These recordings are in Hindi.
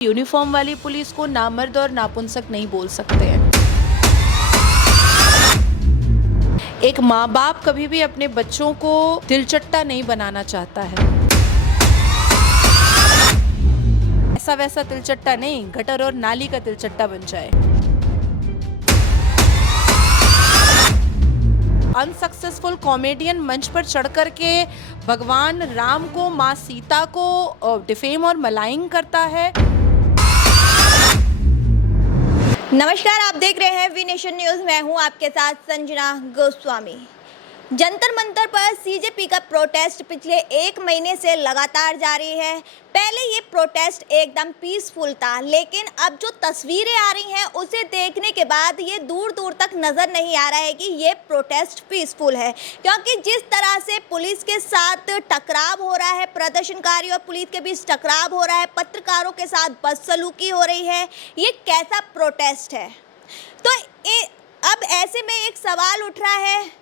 यूनिफॉर्म वाली पुलिस को नामर्द और नापुंसक नहीं बोल सकते हैं। एक माँ बाप कभी भी अपने बच्चों को दिलचट्टा नहीं बनाना चाहता है। ऐसा वैसा तिलचट्टा नहीं, गटर और नाली का तिलचट्टा बन जाए। अनसक्सेसफुल कॉमेडियन मंच पर चढ़ कर के भगवान राम को, माँ सीता को डिफेम और मलाइंग करता है। नमस्कार, आप देख रहे हैं वी नेशन न्यूज। मैं हूं आपके साथ संजना गोस्वामी। जंतर मंतर पर सीजेपी का प्रोटेस्ट पिछले 1 महीने से लगातार जारी है। पहले ये प्रोटेस्ट एकदम पीसफुल था, लेकिन अब जो तस्वीरें आ रही हैं उसे देखने के बाद ये दूर दूर तक नज़र नहीं आ रहा है कि ये प्रोटेस्ट पीसफुल है, क्योंकि जिस तरह से पुलिस के साथ टकराव हो रहा है, प्रदर्शनकारी और पुलिस के बीच टकराव हो रहा है, पत्रकारों के साथ बदसलूकी हो रही है, ये कैसा प्रोटेस्ट है। तो अब ऐसे में एक सवाल उठ रहा है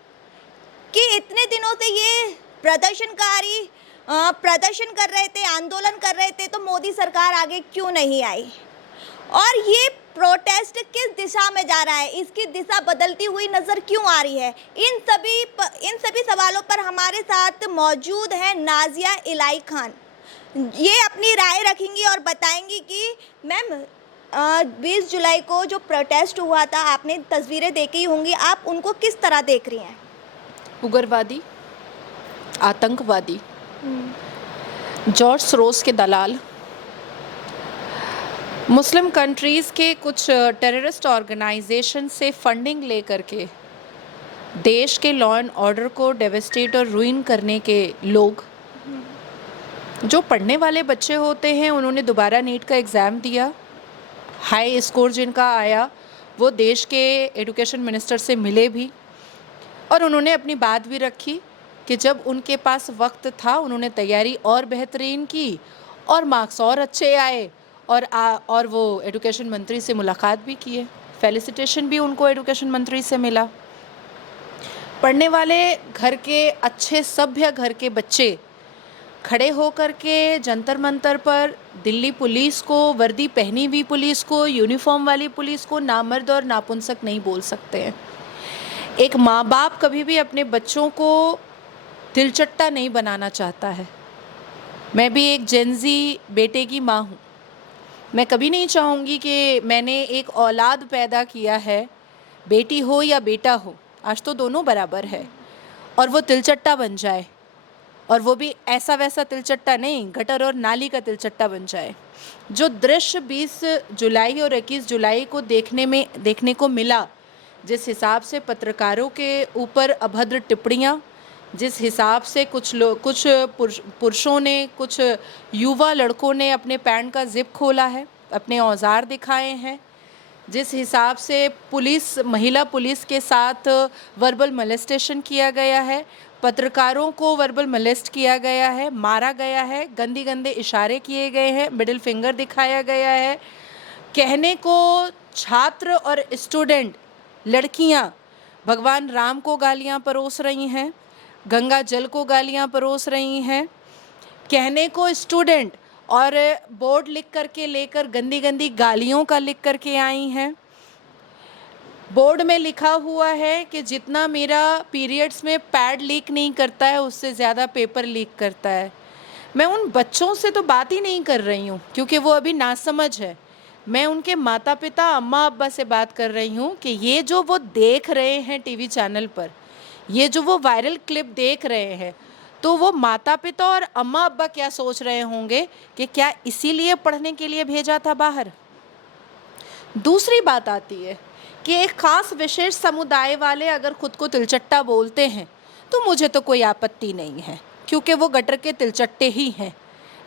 कि इतने दिनों से ये प्रदर्शनकारी प्रदर्शन कर रहे थे, आंदोलन कर रहे थे, तो मोदी सरकार आगे क्यों नहीं आई और ये प्रोटेस्ट किस दिशा में जा रहा है, इसकी दिशा बदलती हुई नज़र क्यों आ रही है। इन सभी सवालों पर हमारे साथ मौजूद हैं नाजिया इलाई खान। ये अपनी राय रखेंगी और बताएंगी कि मैम 20 जुलाई को जो प्रोटेस्ट हुआ था, आपने तस्वीरें देखी होंगी, आप उनको किस तरह देख रही हैं। उग्रवादी, आतंकवादी, जॉर्ज सोरोस के दलाल, मुस्लिम कंट्रीज़ के कुछ टेररिस्ट ऑर्गेनाइजेशन से फंडिंग लेकर के देश के लॉ एंड ऑर्डर को डेवस्टेट और रूइन करने के लोग, जो पढ़ने वाले बच्चे होते हैं, उन्होंने दोबारा नीट का एग्ज़ाम दिया, हाई स्कोर जिनका आया, वो देश के एजुकेशन मिनिस्टर से मिले भी और उन्होंने अपनी बात भी रखी कि जब उनके पास वक्त था उन्होंने तैयारी और बेहतरीन की और मार्क्स और अच्छे आए और वो एजुकेशन मंत्री से मुलाकात भी किए, फेलिसिटेशन भी उनको एजुकेशन मंत्री से मिला। पढ़ने वाले घर के अच्छे सभ्य घर के बच्चे खड़े होकर के जंतर मंतर पर दिल्ली पुलिस को, वर्दी पहनी हुई पुलिस को, यूनिफॉर्म वाली पुलिस को नामर्द और नापुंसक नहीं बोल सकते हैं। एक माँ बाप कभी भी अपने बच्चों को दिलचट्टा नहीं बनाना चाहता है। मैं भी एक जेनजी बेटे की माँ हूँ। मैं कभी नहीं चाहूँगी कि मैंने एक औलाद पैदा किया है, बेटी हो या बेटा हो, आज तो दोनों बराबर है, और वो तिलचट्टा बन जाए, और वो भी ऐसा वैसा तिलचट्टा नहीं, गटर और नाली का तिलचट्टा बन जाए। जो दृश्य 20 जुलाई और 21 जुलाई को देखने को मिला, जिस हिसाब से पत्रकारों के ऊपर अभद्र टिप्पणियाँ, जिस हिसाब से कुछ पुरुषों ने, कुछ युवा लड़कों ने अपने पैंट का जिप खोला है, अपने औजार दिखाए हैं, जिस हिसाब से महिला पुलिस के साथ वर्बल मोलेस्टेशन किया गया है, पत्रकारों को वर्बल मोलेस्ट किया गया है, मारा गया है, गंदे गंदे इशारे किए गए हैं, मिडिल फिंगर दिखाया गया है। कहने को छात्र और स्टूडेंट, लड़कियां भगवान राम को गालियां परोस रही हैं, गंगा जल को गालियां परोस रही हैं। कहने को स्टूडेंट और बोर्ड लिख करके लेकर गंदी गंदी गालियों का लिख करके आई हैं। बोर्ड में लिखा हुआ है कि जितना मेरा पीरियड्स में पैड लीक नहीं करता है, उससे ज़्यादा पेपर लीक करता है। मैं उन बच्चों से तो बात ही नहीं कर रही हूँ, क्योंकि वो अभी नासमझ है। मैं उनके माता पिता, अम्मा अब्बा से बात कर रही हूँ कि ये जो वो देख रहे हैं टीवी चैनल पर, ये जो वो वायरल क्लिप देख रहे हैं, तो वो माता पिता और अम्मा अब्बा क्या सोच रहे होंगे कि क्या इसीलिए पढ़ने के लिए भेजा था बाहर। दूसरी बात आती है कि एक ख़ास विशेष समुदाय वाले अगर खुद को तिलचट्टा बोलते हैं तो मुझे तो कोई आपत्ति नहीं है, क्योंकि वो गटर के तिलचट्टे ही हैं।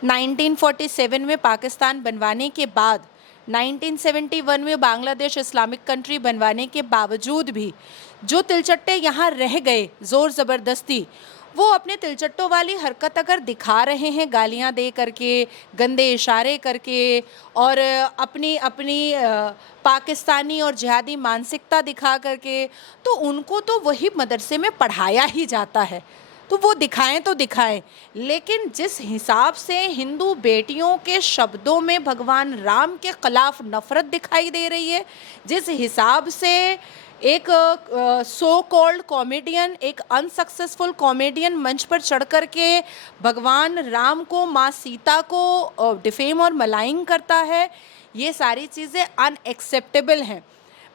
1947 में पाकिस्तान बनवाने के बाद, 1971 में बांग्लादेश इस्लामिक कंट्री बनवाने के बावजूद भी जो तिलचट्टे यहाँ रह गए ज़ोर ज़बरदस्ती, वो अपने तिलचट्टों वाली हरकत अगर दिखा रहे हैं, गालियाँ दे करके, गंदे इशारे करके और अपनी पाकिस्तानी और जिहादी मानसिकता दिखा करके, तो उनको तो वही मदरसे में पढ़ाया ही जाता है। तो वो दिखाएं तो दिखाएं, लेकिन जिस हिसाब से हिंदू बेटियों के शब्दों में भगवान राम के खिलाफ नफरत दिखाई दे रही है, जिस हिसाब से एक सो कॉल्ड कॉमेडियन, एक अनसक्सेसफुल कॉमेडियन मंच पर चढ़ कर के भगवान राम को, माँ सीता को डिफेम और मलाइंग करता है, ये सारी चीज़ें अनएक्सेप्टेबल हैं।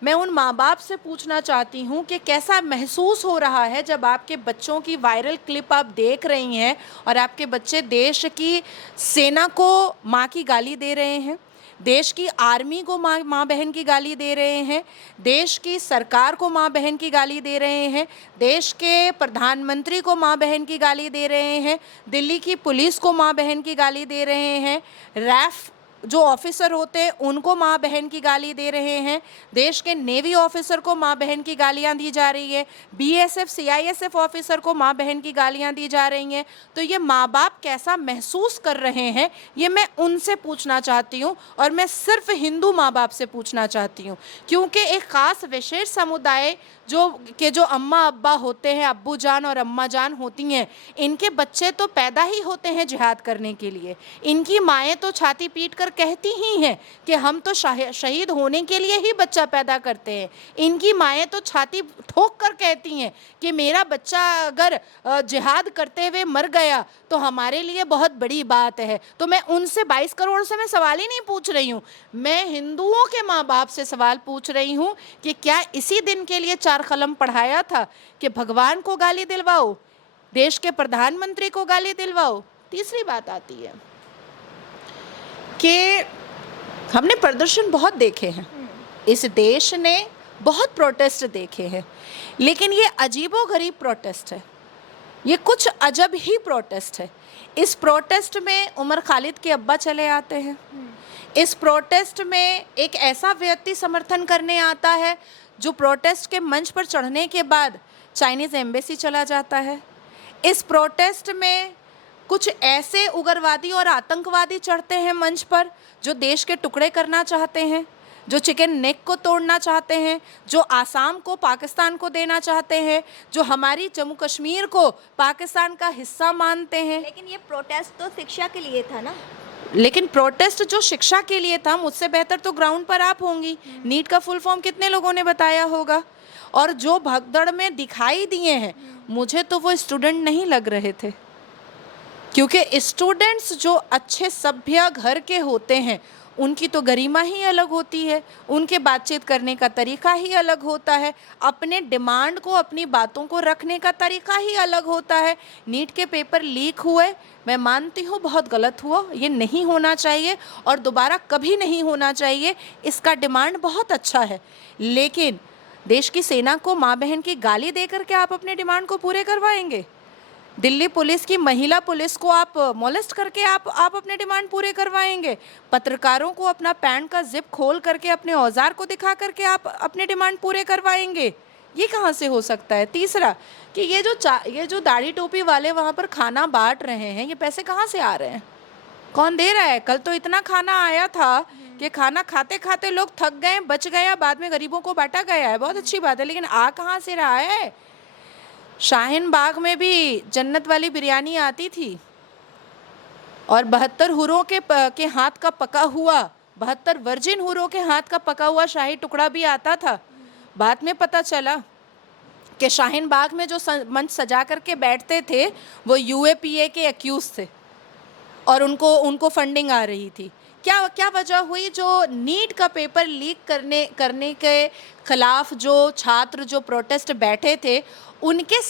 मैं उन माँ बाप से पूछना चाहती हूँ कि कैसा महसूस हो रहा है जब आपके बच्चों की वायरल क्लिप आप देख रही हैं और आपके बच्चे देश की सेना को माँ की गाली दे रहे हैं, देश की आर्मी को माँ बहन की गाली दे रहे हैं, देश की सरकार को माँ बहन की गाली दे रहे हैं, देश के प्रधानमंत्री को माँ बहन की गाली दे रहे हैं, दिल्ली की पुलिस को माँ बहन की गाली दे रहे हैं, रैफ जो ऑफिसर होते हैं उनको माँ बहन की गाली दे रहे हैं, देश के नेवी ऑफिसर को माँ बहन की गालियाँ दी जा रही है, बीएसएफ सीआईएसएफ ऑफिसर को माँ बहन की गालियाँ दी जा रही हैं। तो ये माँ बाप कैसा महसूस कर रहे हैं, ये मैं उनसे पूछना चाहती हूँ, और मैं सिर्फ हिंदू माँ बाप से पूछना चाहती हूँ, क्योंकि एक ख़ास विशेष समुदाय जो अम्मा अब्बा होते हैं, अब्बू जान और अम्मा जान होती हैं, इनके बच्चे तो पैदा ही होते हैं जिहाद करने के लिए। इनकी माएँ तो छाती पीट कर कहती ही हैं कि हम तो शहीद होने के लिए ही बच्चा पैदा करते हैं। इनकी माएँ तो छाती ठोक कर कहती हैं कि मेरा बच्चा अगर जिहाद करते हुए मर गया तो हमारे लिए बहुत बड़ी बात है। तो मैं उनसे 22 करोड़ से मैं सवाल ही नहीं पूछ रही हूँ, मैं हिंदुओं के माँ बाप से सवाल पूछ रही हूँ कि क्या इसी दिन के लिए 4 कलम पढ़ाया था कि भगवान को गाली दिलवाओ, देश के प्रधानमंत्री को गाली दिलवाओ। तीसरी बात आती है कि हमने प्रदर्शन बहुत देखे हैं, इस देश ने बहुत प्रोटेस्ट देखे हैं, लेकिन ये अजीबोगरीब प्रोटेस्ट है, ये कुछ अजब ही प्रोटेस्ट है। इस प्रोटेस्ट में उमर खालिद के अब्बा चले आते हैं, इस प्रोटेस्ट में एक ऐसा व्यक्ति समर्थन करने आता है जो प्रोटेस्ट के मंच पर चढ़ने के बाद चाइनीज़ एम्बेसी चला जाता है। इस प्रोटेस्ट में कुछ ऐसे उग्रवादी और आतंकवादी चढ़ते हैं मंच पर जो देश के टुकड़े करना चाहते हैं, जो चिकन नेक को तोड़ना चाहते हैं, जो आसाम को पाकिस्तान को देना चाहते हैं, जो हमारी जम्मू कश्मीर को पाकिस्तान का हिस्सा मानते हैं। लेकिन ये प्रोटेस्ट तो शिक्षा के लिए था ना। लेकिन प्रोटेस्ट जो शिक्षा के लिए था, मुझसे बेहतर तो ग्राउंड पर आप होंगी। नीट का फुल फॉर्म कितने लोगों ने बताया होगा? और जो भगदड़ में दिखाई दिए हैं, मुझे तो वो स्टूडेंट नहीं लग रहे थे, क्योंकि स्टूडेंट्स जो अच्छे सभ्य घर के होते हैं उनकी तो गरिमा ही अलग होती है, उनके बातचीत करने का तरीका ही अलग होता है, अपने डिमांड को, अपनी बातों को रखने का तरीका ही अलग होता है। नीट के पेपर लीक हुए, मैं मानती हूँ बहुत गलत हुआ, ये नहीं होना चाहिए और दोबारा कभी नहीं होना चाहिए, इसका डिमांड बहुत अच्छा है, लेकिन देश की सेना को माँ बहन की गाली दे करके आप अपने डिमांड को पूरे करवाएंगे? दिल्ली पुलिस की महिला पुलिस को आप मोलेस्ट करके आप अपने डिमांड पूरे करवाएंगे? पत्रकारों को अपना पैंट का जिप खोल करके अपने औजार को दिखा करके आप अपने डिमांड पूरे करवाएंगे? ये कहाँ से हो सकता है? तीसरा कि ये जो दाढ़ी टोपी वाले वहाँ पर खाना बांट रहे हैं, ये पैसे कहाँ से आ रहे हैं? कौन दे रहा है? कल तो इतना खाना आया था कि खाना खाते खाते लोग थक गए, बच गया, बाद में गरीबों को बांटा गया है, बहुत अच्छी बात है, लेकिन आ कहाँ से रहा है? शाहीन बाग में भी जन्नत वाली बिरयानी आती थी और 72 हुरों के हाथ का पका हुआ, 72 वर्जिन हुरों के हाथ का पका हुआ शाही टुकड़ा भी आता था। बाद में पता चला कि शाहीन बाग में जो मंच सजा करके बैठते थे वो यूएपीए के एक्यूज थे और उनको फंडिंग आ रही थी। क्या वजह हुई? जो नीट का पेपर लीक करने के खिलाफ जो छात्र जो प्रोटेस्ट बैठे थे, उनके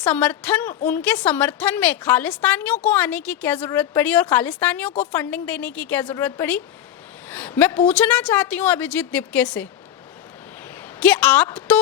समर्थन में खालिस्तानियों को आने की क्या ज़रूरत पड़ी और खालिस्तानियों को फंडिंग देने की क्या ज़रूरत पड़ी? मैं पूछना चाहती हूँ अभिजीत दिपके से कि आप तो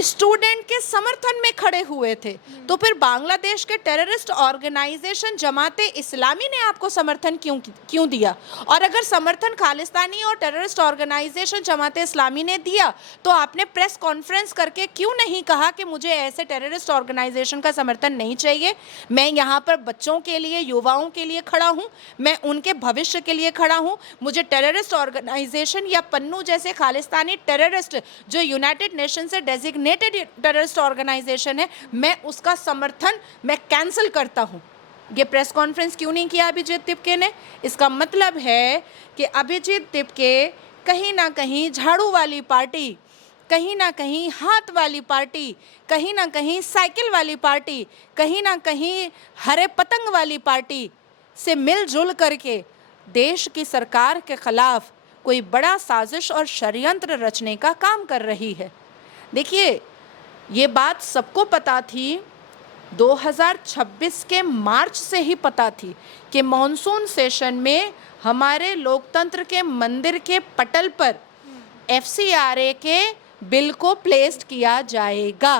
स्टूडेंट के समर्थन में खड़े हुए थे, तो फिर बांग्लादेश के टेररिस्ट ऑर्गेनाइजेशन जमाते इस्लामी ने आपको समर्थन क्यों दिया? और अगर समर्थन खालिस्तानी और टेररिस्ट ऑर्गेनाइजेशन जमाते इस्लामी ने दिया तो आपने प्रेस कॉन्फ्रेंस करके क्यों नहीं कहा कि मुझे ऐसे टेररिस्ट ऑर्गेनाइजेशन का समर्थन नहीं चाहिए? मैं यहाँ पर बच्चों के लिए, युवाओं के लिए खड़ा हूँ, मैं उनके भविष्य के लिए खड़ा हूँ। मुझे टेररिस्ट ऑर्गेनाइजेशन या पन्नू जैसे खालिस्तानी टेररिस्ट जो यूनाइटेड यूनाइटेड नेशन से डेजिग्नेटेड टेररिस्ट ऑर्गेनाइजेशन है, मैं उसका समर्थन मैं कैंसिल करता हूँ। ये प्रेस कॉन्फ्रेंस क्यों नहीं किया अभिजीत तिपके ने? इसका मतलब है कि अभिजीत तिपके कहीं ना कहीं झाड़ू वाली पार्टी, कहीं ना कहीं हाथ वाली पार्टी, कहीं ना कहीं साइकिल वाली पार्टी, कहीं ना कहीं हरे पतंग वाली पार्टी से मिलजुल करके देश की सरकार के खिलाफ कोई बड़ा साजिश और षड्यंत्र रचने का काम कर रही है। देखिए, ये बात सबको पता थी, 2026 के मार्च से ही पता थी कि मॉनसून सेशन में हमारे लोकतंत्र के मंदिर के पटल पर FCRA के बिल को प्लेस्ड किया जाएगा।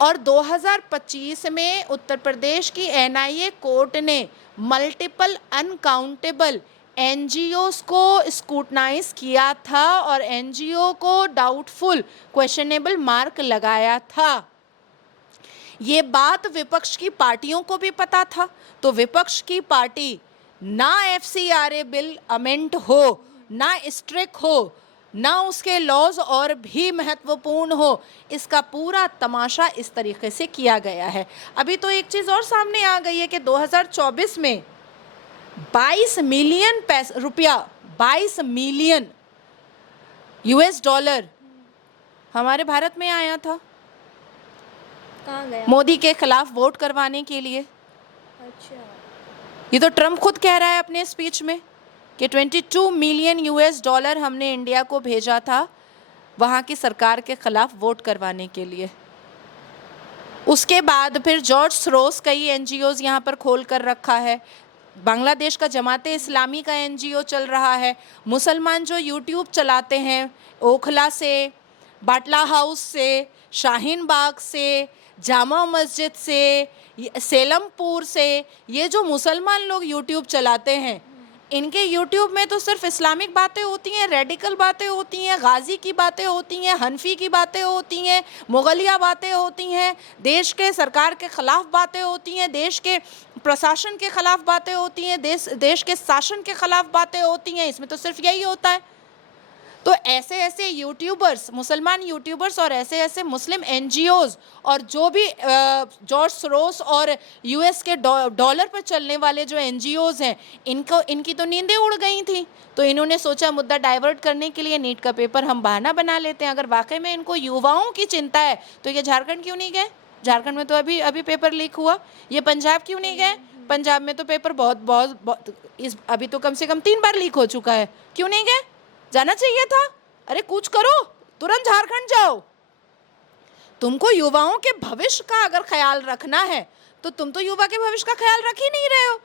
और 2025 में उत्तर प्रदेश की NIA कोर्ट ने मल्टीपल अनकाउंटेबल NGOs को स्क्रूटनाइज किया था और NGO को डाउटफुल, क्वेश्चनेबल मार्क लगाया था। ये बात विपक्ष की पार्टियों को भी पता था, तो विपक्ष की पार्टी ना FCRA बिल अमेंड हो, ना स्ट्रिक्ट हो, ना उसके लॉज और भी महत्वपूर्ण हो, इसका पूरा तमाशा इस तरीके से किया गया है। अभी तो एक चीज़ और सामने आ गई है कि 2024 में 22 मिलियन रुपया, 22 मिलियन $US हमारे भारत में आया था कहाँ गया? मोदी के खिलाफ वोट करवाने के लिए। अच्छा, ये तो ट्रम्प खुद कह रहा है अपने स्पीच में कि 22 मिलियन $US हमने इंडिया को भेजा था वहाँ की सरकार के खिलाफ वोट करवाने के लिए। उसके बाद फिर जॉर्ज सोरोस कई NGOs यहाँ पर खोल कर रखा है। बांग्लादेश का जमाते इस्लामी का NGO चल रहा है। मुसलमान जो YouTube चलाते हैं, ओखला से, बाटला हाउस से, शाहीन बाग से, जामा मस्जिद से, सेलमपुर से, ये जो मुसलमान लोग YouTube चलाते हैं, इनके YouTube में तो सिर्फ इस्लामिक बातें होती हैं, रेडिकल बातें होती हैं, गाजी की बातें होती हैं, हनफी की बातें होती हैं, मुगलिया बातें होती हैं, देश के सरकार के ख़िलाफ़ बातें होती हैं, देश के प्रशासन के ख़िलाफ़ बातें होती हैं, देश के शासन के ख़िलाफ़ बातें होती हैं। इसमें तो सिर्फ यही होता है। तो ऐसे ऐसे यूट्यूबर्स, मुसलमान यूट्यूबर्स और ऐसे ऐसे मुस्लिम NGOs और जो भी जॉर्ज सोरोस और US के डॉलर पर चलने वाले जो NGOs हैं, इनकी तो नींदें उड़ गई थी। तो इन्होंने सोचा मुद्दा डाइवर्ट करने के लिए नीट का पेपर हम बहाना बना लेते हैं। अगर वाकई में इनको युवाओं की चिंता है तो ये झारखंड क्यों नहीं गए? झारखंड में तो अभी पेपर लीक हुआ। ये पंजाब क्यों नहीं गए? पंजाब में तो पेपर बहुत अभी तो कम से कम 3 बार लीक हो चुका है। क्यों नहीं गए? जाना चाहिए था। अरे कुछ करो, तुरंत झारखंड जाओ। तुमको युवाओं के भविष्य का अगर ख्याल रखना है तो तुम तो युवा के भविष्य का ख्याल रख ही नहीं रहे हो।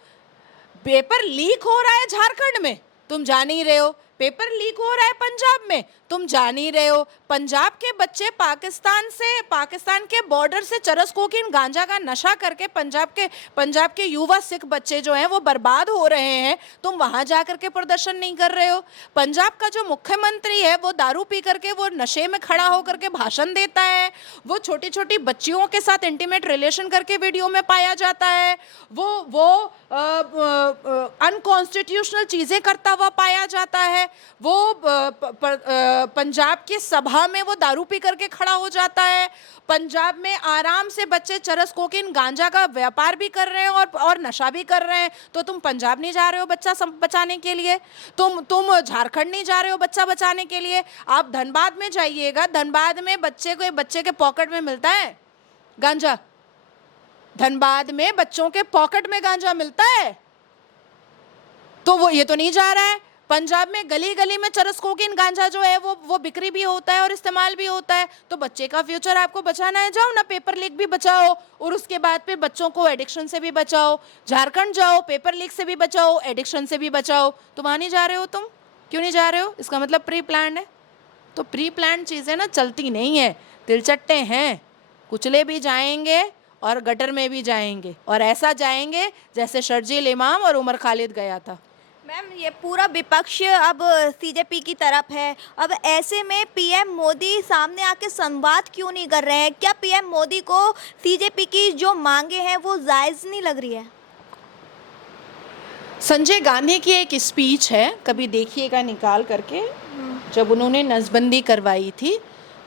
पेपर लीक हो रहा है झारखंड में, तुम जान ही रहे हो। पेपर लीक हो रहा है पंजाब में, तुम जान ही रहे हो। पंजाब के बच्चे पाकिस्तान के बॉर्डर से चरस कोकीन गांजा का नशा करके पंजाब के युवा सिख बच्चे जो हैं वो बर्बाद हो रहे हैं, तुम वहां जा करके प्रदर्शन नहीं कर रहे हो। पंजाब का जो मुख्यमंत्री है वो दारू पी करके वो नशे में खड़ा होकर के भाषण देता है, वो छोटी छोटी बच्चियों के साथ इंटीमेट रिलेशन करके वीडियो में पाया जाता है, वो अनकॉन्स्टिट्यूशनल चीज़ें करता हुआ पाया जाता है, वो पंजाब की सभा में वो दारू पी करके खड़ा हो जाता है। पंजाब में आराम से बच्चे चरस कोकीन गांजा का व्यापार भी कर रहे हैं और नशा भी कर रहे हैं। तो तुम पंजाब नहीं जा रहे हो बच्चा बचाने के लिए, तुम झारखंड नहीं जा रहे हो बच्चा बचाने के लिए। आप धनबाद में जाइएगा, धनबाद में बच्चे के पॉकेट में मिलता है गांजा। धनबाद में बच्चों के पॉकेट में गांजा मिलता है, तो वो ये तो नहीं जा रहा है। पंजाब में गली गली में चरस कोकीन गांजा जो है वो बिक्री भी होता है और इस्तेमाल भी होता है। तो बच्चे का फ्यूचर आपको बचाना है, जाओ ना, पेपर लीक भी बचाओ और उसके बाद फिर बच्चों को एडिक्शन से भी बचाओ। झारखंड जाओ, पेपर लीक से भी बचाओ, एडिक्शन से भी बचाओ। तो वहाँ नहीं जा रहे हो तुम, क्यों नहीं जा रहे हो? इसका मतलब प्री प्लान है। तो प्री प्लान चीज़ें ना चलती नहीं है, तिलचट्टे हैं, कुचले भी जाएंगे और गटर में भी जाएंगे, और ऐसा जाएंगे जैसे शर्जील इमाम और उमर खालिद गया था। मैम, ये पूरा विपक्ष अब CJP की तरफ है। अब ऐसे में PM मोदी सामने आके संवाद क्यों नहीं कर रहे हैं? क्या PM मोदी को CJP की जो मांगे हैं वो जायज़ नहीं लग रही है? संजय गांधी की एक स्पीच है, कभी देखिएगा निकाल करके, जब उन्होंने नसबंदी करवाई थी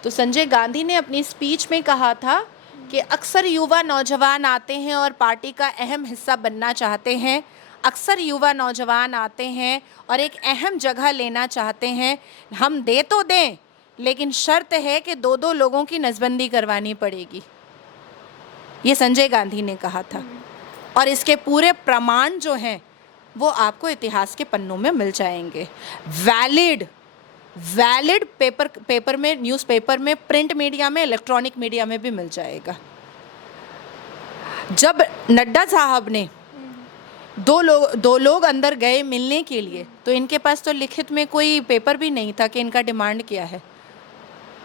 तो संजय गांधी ने अपनी स्पीच में कहा था कि अक्सर युवा नौजवान आते हैं और पार्टी का अहम हिस्सा बनना चाहते हैं। अक्सर युवा नौजवान आते हैं और एक अहम जगह लेना चाहते हैं। हम दे तो दें, लेकिन शर्त है कि दो दो लोगों की नसबंदी करवानी पड़ेगी। ये संजय गांधी ने कहा था और इसके पूरे प्रमाण जो हैं वो आपको इतिहास के पन्नों में मिल जाएंगे। वैलिड पेपर में, न्यूज़पेपर में, प्रिंट मीडिया में, इलेक्ट्रॉनिक मीडिया में भी मिल जाएगा। जब नड्डा साहब ने दो लोग अंदर गए मिलने के लिए, तो इनके पास तो लिखित में कोई पेपर भी नहीं था कि इनका डिमांड क्या है।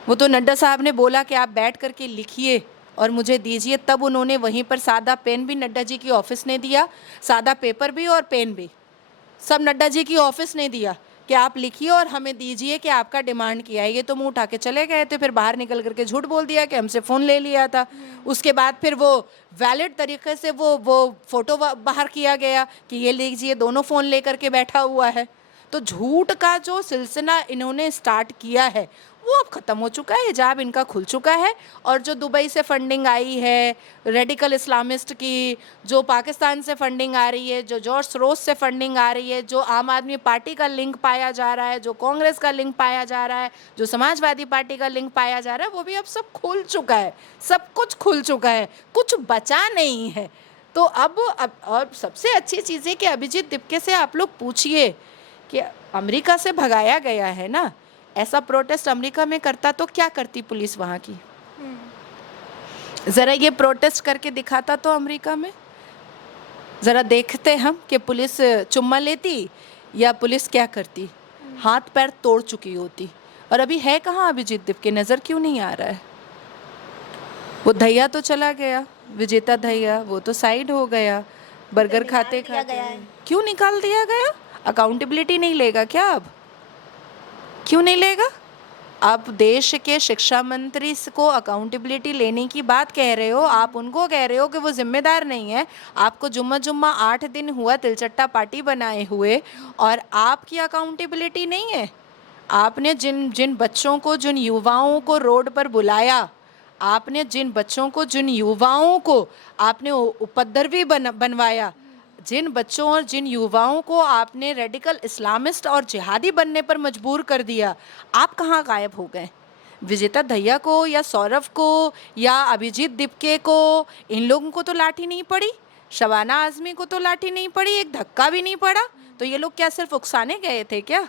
वो तो नड्डा साहब ने बोला कि आप बैठ करके लिखिए और मुझे दीजिए, तब उन्होंने वहीं पर सादा पेन भी नड्डा जी की ऑफिस ने दिया, सादा पेपर भी और पेन भी, सब नड्डा जी की ऑफिस ने दिया कि आप लिखिए और हमें दीजिए कि आपका डिमांड किया है। ये तो मुंह उठा के चले गए थे, फिर बाहर निकल करके झूठ बोल दिया कि हमसे फ़ोन ले लिया था। उसके बाद फिर वो वैलिड तरीके से वो फ़ोटो बाहर किया गया कि ये लीजिए, दोनों फ़ोन ले करके बैठा हुआ है। तो झूठ का जो सिलसिला इन्होंने स्टार्ट किया है वो अब ख़त्म हो चुका है, हिजाब इनका खुल चुका है। और जो दुबई से फंडिंग आई है रेडिकल इस्लामिस्ट की, जो पाकिस्तान से फंडिंग आ रही है, जो जॉर्ज सोरोस से फंडिंग आ रही है, जो आम आदमी पार्टी का लिंक पाया जा रहा है, जो कांग्रेस का लिंक पाया जा रहा है, जो समाजवादी पार्टी का लिंक पाया जा रहा है, वो भी अब सब खुल चुका है, सब कुछ खुल चुका है, कुछ बचा नहीं है। तो अब और सबसे अच्छी चीज़ है कि अभिजीत दिपके से आप लोग पूछिए कि अमेरिका से भगाया गया है ना, ऐसा प्रोटेस्ट अमेरिका में करता तो क्या करती पुलिस वहाँ की? ज़रा ये प्रोटेस्ट करके दिखाता तो अमेरिका में, ज़रा देखते हम कि पुलिस चुम्मा लेती या पुलिस क्या करती। हाथ पैर तोड़ चुकी होती। और अभी है कहाँ अभिजीत दिपके, नज़र क्यों नहीं आ रहा है? वो धैया तो चला गया, विजेता धैया, वो तो साइड हो गया बर्गर खाते खाते। क्यों निकाल दिया गया? अकाउंटेबिलिटी नहीं लेगा क्या अब? क्यों नहीं लेगा? आप देश के शिक्षा मंत्री को अकाउंटेबिलिटी लेने की बात कह रहे हो, आप उनको कह रहे हो कि वो जिम्मेदार नहीं है। आपको जुम्मा 8 दिन हुआ तिलचट्टा पार्टी बनाए हुए और आपकी अकाउंटेबिलिटी नहीं है। आपने जिन बच्चों को, जिन युवाओं को रोड पर बुलाया, आपने जिन बच्चों को, जिन युवाओं को आपने उपद्रवी बनवाया, जिन बच्चों और जिन युवाओं को आपने रेडिकल इस्लामिस्ट और जिहादी बनने पर मजबूर कर दिया, आप कहाँ गायब हो गए? विजेता दहिया को या सौरभ को या अभिजीत दिपके को, इन लोगों को तो लाठी नहीं पड़ी, शबाना आज़मी को तो लाठी नहीं पड़ी, एक धक्का भी नहीं पड़ा। तो ये लोग क्या सिर्फ उकसाने गए थे क्या?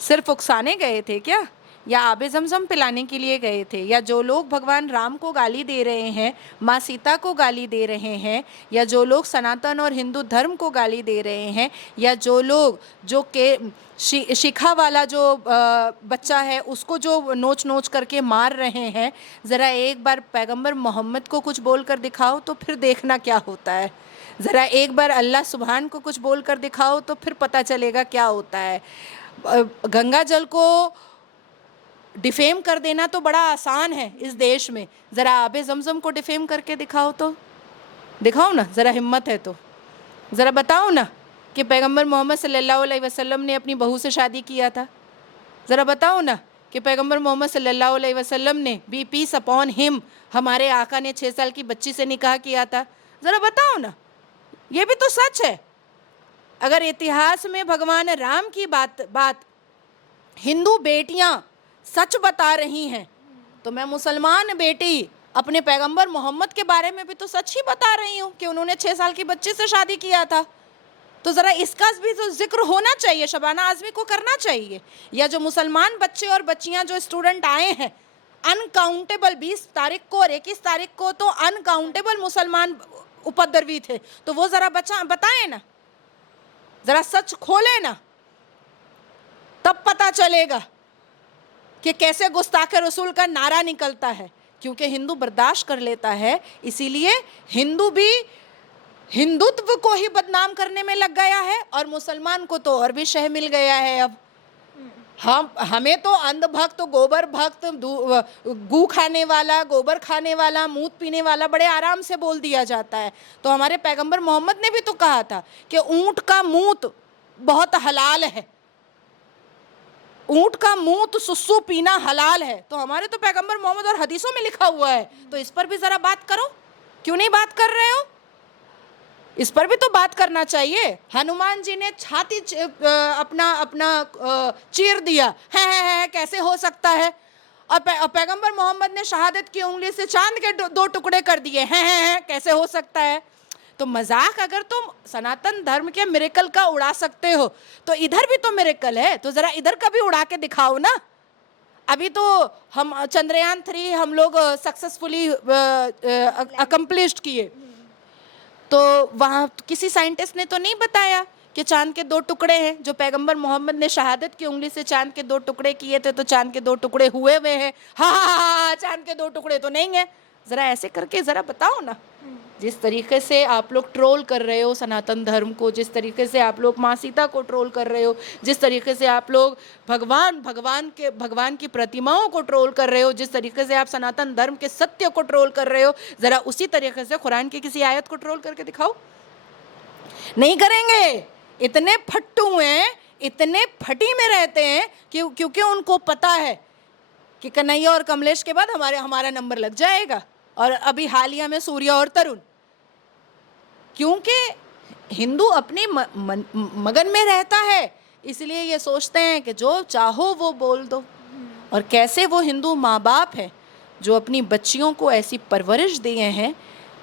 सिर्फ उकसाने गए थे क्या? या आबे ज़मज़म पिलाने के लिए गए थे? या जो लोग भगवान राम को गाली दे रहे हैं, माँ सीता को गाली दे रहे हैं, या जो लोग सनातन और हिंदू धर्म को गाली दे रहे हैं, या जो लोग जो के शिखा वाला जो बच्चा है उसको जो नोच नोच करके मार रहे हैं, ज़रा एक बार पैगंबर मोहम्मद को कुछ बोल कर दिखाओ तो फिर देखना क्या होता है। ज़रा एक बार अल्लाह सुभान को कुछ बोल कर दिखाओ तो फिर पता चलेगा क्या होता है। गंगा जल को डिफेम कर देना तो बड़ा आसान है इस देश में, ज़रा आबे ज़मज़म को डिफेम करके दिखाओ तो, दिखाओ ना, ज़रा हिम्मत है तो ज़रा बताओ ना कि पैगंबर मोहम्मद सल्लल्लाहु अलैहि वसल्लम ने अपनी बहू से शादी किया था। ज़रा बताओ ना कि पैगंबर मोहम्मद सल्लल्लाहु अलैहि वसल्लम ने, बी पीस अपॉन हिम, हमारे आका ने 6 साल की बच्ची से निकाह किया था। ज़रा बताओ ना, ये भी तो सच है। अगर इतिहास में भगवान राम की बात हिंदू बेटियां सच बता रही हैं, तो मैं मुसलमान बेटी अपने पैगंबर मोहम्मद के बारे में भी तो सच ही बता रही हूँ कि उन्होंने 6 साल की बच्ची से शादी किया था। तो ज़रा इसका भी तो जिक्र होना चाहिए, शबाना आज़मी को करना चाहिए। या जो मुसलमान बच्चे और बच्चियां, जो स्टूडेंट आए हैं अनकाउंटेबल, 20 तारीख को और 21 तारीख को तो अनकाउंटेबल मुसलमान उपद्रवी थे, तो वो ज़रा बताएं ना, ज़रा सच खोले ना, तब पता चलेगा कि कैसे गुस्ताखे रसूल का नारा निकलता है। क्योंकि हिंदू बर्दाश्त कर लेता है, इसीलिए हिंदू भी हिंदुत्व को ही बदनाम करने में लग गया है और मुसलमान को तो और भी शह मिल गया है। अब हमें तो अंधभक्त, गोबर भक्त, गू खाने वाला, गोबर खाने वाला, मूत पीने वाला बड़े आराम से बोल दिया जाता है। तो हमारे पैगंबर मोहम्मद ने भी तो कहा था कि ऊंट का मूत बहुत हलाल है, ऊंट का मूत सुस्सू पीना हलाल है, तो हमारे तो पैगंबर मोहम्मद और हदीसों में लिखा हुआ है, तो इस पर भी जरा बात करो। क्यों नहीं बात कर रहे हो? इस पर भी तो बात करना चाहिए। हनुमान जी ने छाती अपना चीर दिया है, कैसे हो सकता है? और पैगंबर मोहम्मद ने शहादत की उंगली से चांद के दो टुकड़े कर दिए हैं, कैसे हो सकता है? तो मजाक अगर तुम सनातन धर्म के मिरेकल का उड़ा सकते हो, तो इधर भी तो मिरेकल है, तो जरा इधर का भी उड़ा के दिखाओ ना। अभी तो हम चंद्रयान 3 हम लोग सक्सेसफुली अकम्प्लिश्ड किए, तो वहाँ किसी साइंटिस्ट ने तो नहीं बताया कि चांद के 2 टुकड़े हैं। जो पैगंबर मोहम्मद ने शहादत की उंगली से चांद के 2 टुकड़े किए थे, तो चांद के 2 टुकड़े हुए हुए हैं। हाँ, चांद के 2 टुकड़े तो नहीं है। ज़रा ऐसे करके ज़रा बताओ ना। जिस तरीके से आप लोग ट्रोल कर रहे हो सनातन धर्म को, जिस तरीके से आप लोग माँ सीता को ट्रोल कर रहे हो, जिस तरीके से आप लोग भगवान की प्रतिमाओं को ट्रोल कर रहे हो, जिस तरीके से आप सनातन धर्म के सत्य को ट्रोल कर रहे हो, ज़रा उसी तरीके से कुरान की किसी आयत को ट्रोल करके दिखाओ। नहीं करेंगे। इतने फट्टू हैं, इतने फटी में रहते हैं क्योंकि उनको पता है कि कन्हैया और कमलेश के बाद हमारा नंबर लग जाएगा। और अभी हालिया में सूर्या और तरुण, क्योंकि हिंदू अपने मगन में रहता है, इसलिए ये सोचते हैं कि जो चाहो वो बोल दो। और कैसे वो हिंदू माँ बाप हैं जो अपनी बच्चियों को ऐसी परवरिश दिए हैं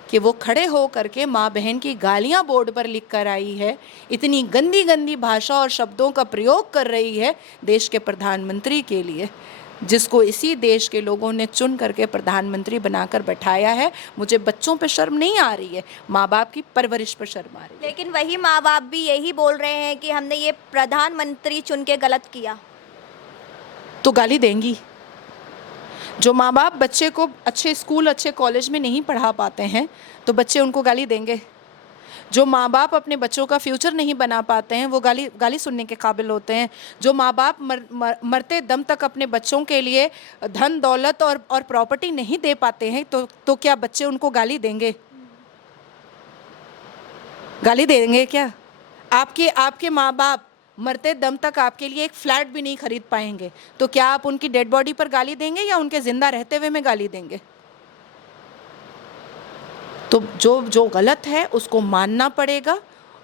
कि वो खड़े हो करके माँ बहन की गालियाँ बोर्ड पर लिख कर आई है, इतनी गंदी गंदी भाषा और शब्दों का प्रयोग कर रही है देश के प्रधानमंत्री के लिए, जिसको इसी देश के लोगों ने चुन करके प्रधानमंत्री बनाकर बैठाया है। मुझे बच्चों पे शर्म नहीं आ रही है, माँ बाप की परवरिश पर शर्म आ रही है। लेकिन वही माँ बाप भी यही बोल रहे हैं कि हमने ये प्रधानमंत्री चुन के गलत किया, तो गाली देंगी। जो माँ बाप बच्चे को अच्छे स्कूल अच्छे कॉलेज में नहीं पढ़ा पाते हैं, तो बच्चे उनको गाली देंगे। जो माँ बाप अपने बच्चों का फ्यूचर नहीं बना पाते हैं, वो गाली सुनने के काबिल होते हैं। जो माँ बाप मरते दम तक अपने बच्चों के लिए धन दौलत और प्रॉपर्टी नहीं दे पाते हैं, तो क्या बच्चे उनको गाली देंगे? गाली देंगे क्या? आपके माँ बाप मरते दम तक आपके लिए एक फ्लैट भी नहीं खरीद पाएंगे, तो क्या आप उनकी डेड बॉडी पर गाली देंगे या उनके जिंदा रहते हुए में गाली देंगे? तो जो गलत है उसको मानना पड़ेगा,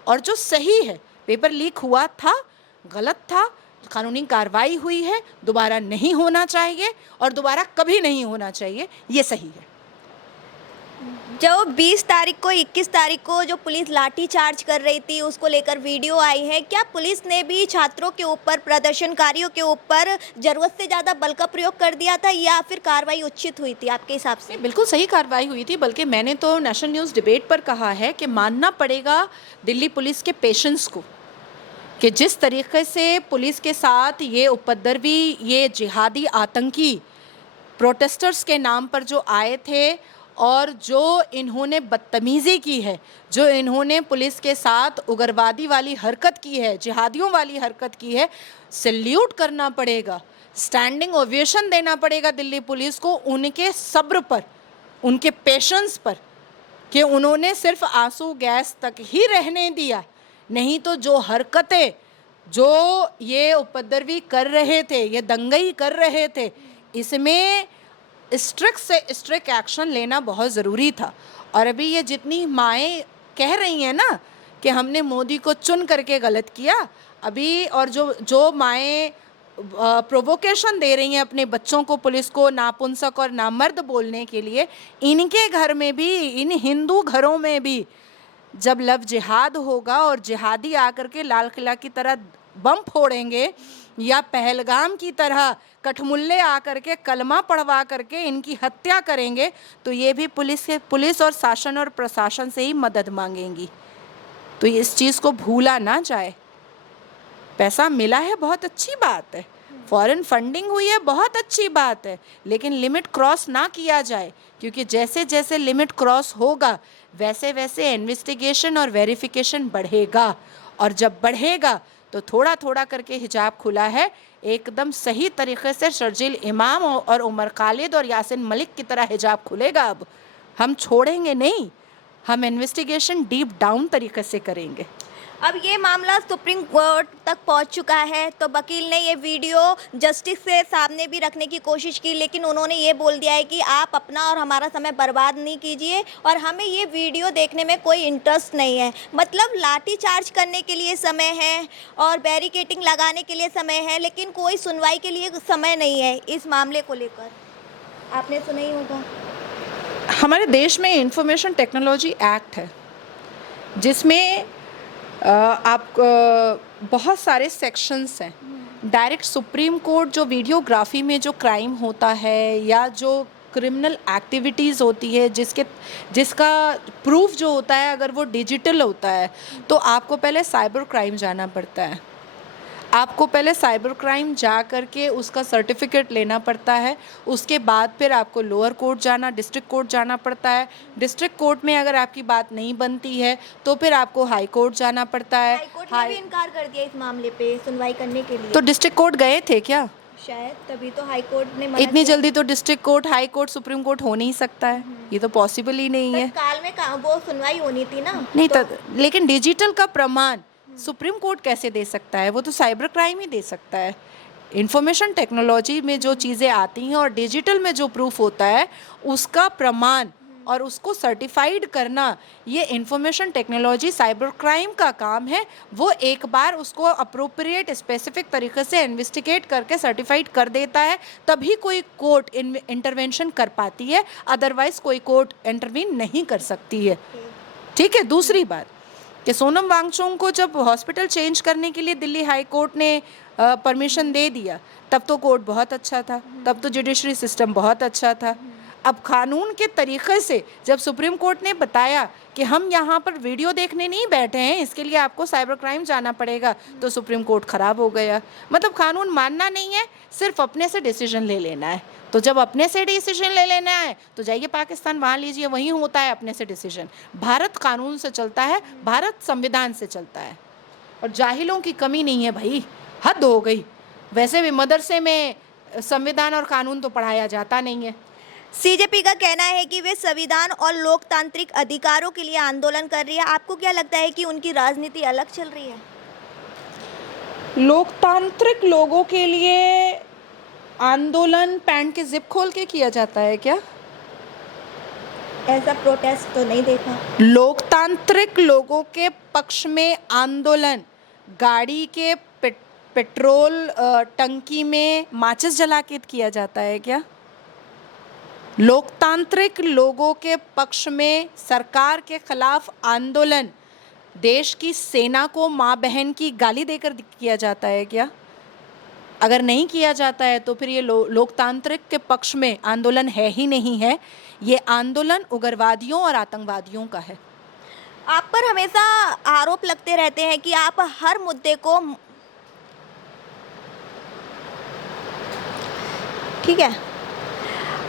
और जो सही है, पेपर लीक हुआ था, गलत था, कानूनी कार्रवाई हुई है, दोबारा नहीं होना चाहिए और दोबारा कभी नहीं होना चाहिए, ये सही है। जो 20 तारीख को 21 तारीख को जो पुलिस लाठी चार्ज कर रही थी, उसको लेकर वीडियो आई है। क्या पुलिस ने भी छात्रों के ऊपर, प्रदर्शनकारियों के ऊपर ज़रूरत से ज़्यादा बल का प्रयोग कर दिया था, या फिर कार्रवाई उचित हुई थी आपके हिसाब से? बिल्कुल सही कार्रवाई हुई थी, बल्कि मैंने तो नेशनल न्यूज़ डिबेट पर कहा है कि मानना पड़ेगा दिल्ली पुलिस के पेशेंस को, कि जिस तरीके से पुलिस के साथ ये उपद्रवी, ये जिहादी आतंकी प्रोटेस्टर्स के नाम पर जो आए थे और जो इन्होंने बदतमीज़ी की है, जो इन्होंने पुलिस के साथ उग्रवादी वाली हरकत की है, जिहादियों वाली हरकत की है, सैल्यूट करना पड़ेगा, स्टैंडिंग ओवेशन देना पड़ेगा दिल्ली पुलिस को, उनके सब्र पर, उनके पेशेंस पर, कि उन्होंने सिर्फ आंसू गैस तक ही रहने दिया। नहीं तो जो हरकतें जो ये उपद्रवी कर रहे थे, ये दंगई कर रहे थे, इसमें स्ट्रिक्ट से स्ट्रिक्ट एक्शन लेना बहुत ज़रूरी था। और अभी ये जितनी माएँ कह रही हैं ना कि हमने मोदी को चुन करके गलत किया, अभी और जो माएँ प्रोवोकेशन दे रही हैं अपने बच्चों को पुलिस को नापुंसक और नामर्द बोलने के लिए, इनके घर में भी, इन हिंदू घरों में भी जब लव जिहाद होगा और जिहादी आकर के लाल किला की तरह बम फोड़ेंगे, या पहलगाम की तरह कठमुल्ले आकर के कलमा पढ़वा करके इनकी हत्या करेंगे, तो ये भी पुलिस और शासन और प्रशासन से ही मदद मांगेंगी। तो इस चीज़ को भूला ना जाए। पैसा मिला है, बहुत अच्छी बात है, फॉरेन फंडिंग हुई है, बहुत अच्छी बात है, लेकिन लिमिट क्रॉस ना किया जाए, क्योंकि जैसे जैसे लिमिट क्रॉस होगा वैसे वैसे इन्वेस्टिगेशन और वेरिफिकेशन बढ़ेगा, और जब बढ़ेगा तो थोड़ा थोड़ा करके हिजाब खुला है, एकदम सही तरीके से शर्जील इमाम और उमर खालिद और यासिन मलिक की तरह हिजाब खुलेगा। अब हम छोड़ेंगे नहीं, हम इन्वेस्टिगेशन डीप डाउन तरीके से करेंगे। अब ये मामला सुप्रीम कोर्ट तक पहुंच चुका है, तो वकील ने ये वीडियो जस्टिस से सामने भी रखने की कोशिश की, लेकिन उन्होंने ये बोल दिया है कि आप अपना और हमारा समय बर्बाद नहीं कीजिए और हमें ये वीडियो देखने में कोई इंटरेस्ट नहीं है। मतलब लाठी चार्ज करने के लिए समय है और बैरिकेडिंग लगाने के लिए समय है, लेकिन कोई सुनवाई के लिए समय नहीं है इस मामले को लेकर। आपने सुना ही होगा। हमारे देश में इंफॉर्मेशन टेक्नोलॉजी एक्ट है जिसमें बहुत सारे सेक्शंस हैं। डायरेक्ट सुप्रीम कोर्ट जो वीडियोग्राफी में जो क्राइम होता है या जो क्रिमिनल एक्टिविटीज़ होती है जिसका प्रूफ जो होता है, अगर वो डिजिटल होता है तो आपको पहले साइबर क्राइम जाना पड़ता है। आपको पहले साइबर क्राइम जा करके उसका सर्टिफिकेट लेना पड़ता है। उसके बाद फिर आपको लोअर कोर्ट जाना, डिस्ट्रिक्ट कोर्ट जाना पड़ता है। डिस्ट्रिक्ट कोर्ट में अगर आपकी बात नहीं बनती है तो फिर आपको हाई कोर्ट जाना पड़ता है। हाई कोर्ट ने भी इनकार कर दिया इस मामले पे सुनवाई करने के लिए। तो डिस्ट्रिक्ट कोर्ट गए थे क्या? शायद तभी तो हाई कोर्ट ने मना इतनी किया। जल्दी तो district court, high court, supreme court हो नहीं सकता है। ये तो पॉसिबल ही नहीं है। तत्काल में वो सुनवाई होनी थी ना। नहीं तो लेकिन डिजिटल का प्रमाण सुप्रीम कोर्ट कैसे दे सकता है? वो तो साइबर क्राइम ही दे सकता है। इंफॉर्मेशन टेक्नोलॉजी में जो चीज़ें आती हैं और डिजिटल में जो प्रूफ होता है उसका प्रमाण और उसको सर्टिफाइड करना, ये इंफॉर्मेशन टेक्नोलॉजी साइबर क्राइम का काम है। वो एक बार उसको अप्रोप्रिएट स्पेसिफिक तरीके से इन्वेस्टिगेट करके सर्टिफाइड कर देता है, तभी कोई कोर्ट इंटरवेंशन कर पाती है, अदरवाइज कोई कोर्ट इंटरवीन नहीं कर सकती है। ठीक है। दूसरी बात कि सोनम वांगचुक को जब हॉस्पिटल चेंज करने के लिए दिल्ली हाई कोर्ट ने परमिशन दे दिया, तब तो कोर्ट बहुत अच्छा था, तब तो जुडिशरी सिस्टम बहुत अच्छा था। अब कानून के तरीक़े से जब सुप्रीम कोर्ट ने बताया कि हम यहाँ पर वीडियो देखने नहीं बैठे हैं, इसके लिए आपको साइबर क्राइम जाना पड़ेगा, तो सुप्रीम कोर्ट ख़राब हो गया। मतलब कानून मानना नहीं है, सिर्फ अपने से डिसीजन ले लेना है। तो जब अपने से डिसीजन ले लेना है तो जाइए पाकिस्तान, वहाँ लीजिए, वहीं होता है अपने से डिसीजन। भारत कानून से चलता है, भारत संविधान से चलता है और जाहिलों की कमी नहीं है भाई, हद हो गई। वैसे भी मदरसे में संविधान और कानून तो पढ़ाया जाता नहीं है। सीजेपी का कहना है कि वे संविधान और लोकतांत्रिक अधिकारों के लिए आंदोलन कर रही है। आपको क्या लगता है कि उनकी राजनीति अलग चल रही है? लोकतांत्रिक लोगों के लिए आंदोलन पैंट के जिप खोल के किया जाता है क्या? ऐसा प्रोटेस्ट तो नहीं देखा। लोकतांत्रिक लोगों के पक्ष में आंदोलन गाड़ी के पेट्रोल टंकी में माचिस जला के किया जाता है क्या? लोकतांत्रिक लोगों के पक्ष में सरकार के खिलाफ आंदोलन देश की सेना को माँ बहन की गाली देकर किया जाता है क्या? अगर नहीं किया जाता है तो फिर ये लोकतांत्रिक के पक्ष में आंदोलन है ही नहीं है। ये आंदोलन उग्रवादियों और आतंकवादियों का है। आप पर हमेशा आरोप लगते रहते हैं कि आप हर मुद्दे को, ठीक है,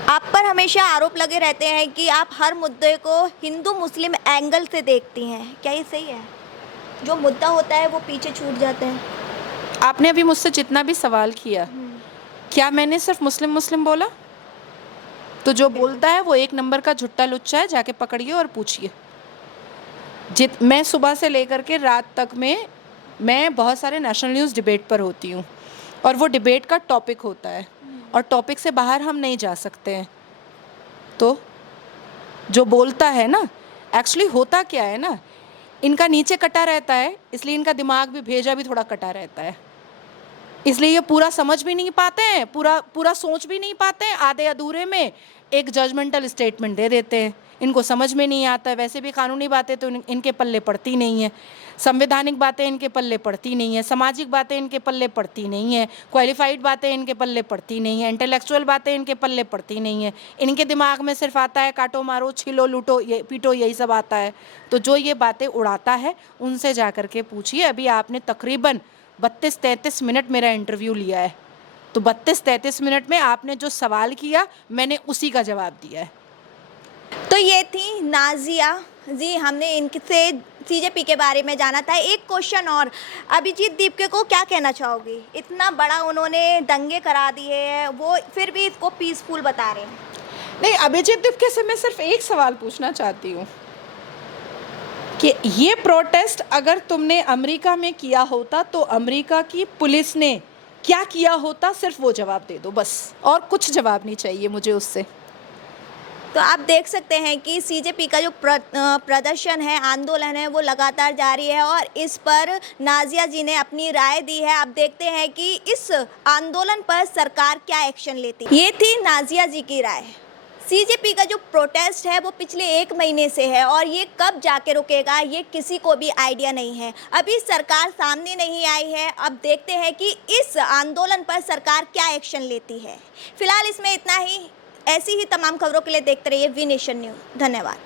आप पर हमेशा आरोप लगे रहते हैं कि आप हर मुद्दे को हिंदू मुस्लिम एंगल से देखती हैं। क्या ये सही है? जो मुद्दा होता है वो पीछे छूट जाता है। आपने अभी मुझसे जितना भी सवाल किया, क्या मैंने सिर्फ मुस्लिम मुस्लिम बोला? तो जो बोलता है वो एक नंबर का झुट्टा लुच्चा है, जाके पकड़िए और पूछिए। मैं सुबह से लेकर के रात तक में मैं बहुत सारे नेशनल न्यूज़ डिबेट पर होती हूँ और वो डिबेट का टॉपिक होता है और टॉपिक से बाहर हम नहीं जा सकते हैं। तो जो बोलता है ना, एक्चुअली होता क्या है ना, इनका नीचे कटा रहता है, इसलिए इनका दिमाग भी, भेजा भी थोड़ा कटा रहता है, इसलिए ये पूरा समझ भी नहीं पाते हैं, पूरा सोच भी नहीं पाते हैं। आधे अधूरे में एक जजमेंटल स्टेटमेंट दे देते हैं। इनको समझ में नहीं आता है। वैसे भी कानूनी बातें तो इनके पल्ले पड़ती नहीं है, संवैधानिक बातें इनके पल्ले पड़ती नहीं है, सामाजिक बातें इनके पल्ले पड़ती नहीं है, क्वालिफाइड बातें इनके पल्ले पड़ती नहीं है, इंटेलेक्चुअल बातें इनके पल्ले पड़ती नहीं है। इनके दिमाग में सिर्फ आता है काटो मारो छीलो लूटो ये पीटो, यही सब आता है। तो जो ये बातें उड़ाता है उनसे जा कर के पूछिए। अभी आपने तकरीबन 32-33 मिनट मेरा इंटरव्यू लिया है, तो 32-33 मिनट में आपने जो सवाल किया मैंने उसी का जवाब दिया है। तो ये थी नाजिया जी, हमने इनसे सीजेपी के बारे में जाना था। एक क्वेश्चन और, अभिजीत दीपके को क्या कहना चाहोगी? इतना बड़ा उन्होंने दंगे करा दिए हैं, वो फिर भी इसको पीसफुल बता रहे हैं। नहीं, अभिजीत दीपके से मैं सिर्फ एक सवाल पूछना चाहती हूँ कि ये प्रोटेस्ट अगर तुमने अमेरिका में किया होता तो अमेरिका की पुलिस ने क्या किया होता, सिर्फ वो जवाब दे दो बस, और कुछ जवाब नहीं चाहिए मुझे उससे। तो आप देख सकते हैं कि सीजेपी का जो प्रदर्शन है, आंदोलन है, वो लगातार जारी है और इस पर नाजिया जी ने अपनी राय दी है। आप देखते हैं कि इस आंदोलन पर सरकार क्या एक्शन लेती है। ये थी नाजिया जी की राय। सीजेपी का जो प्रोटेस्ट है वो पिछले 1 महीने से है और ये कब जाके रुकेगा ये किसी को भी आइडिया नहीं है। अभी सरकार सामने नहीं आई है। अब देखते हैं कि इस आंदोलन पर सरकार क्या एक्शन लेती है। फिलहाल इसमें इतना ही। ऐसी ही तमाम खबरों के लिए देखते रहिए वी नेशन न्यूज़। धन्यवाद।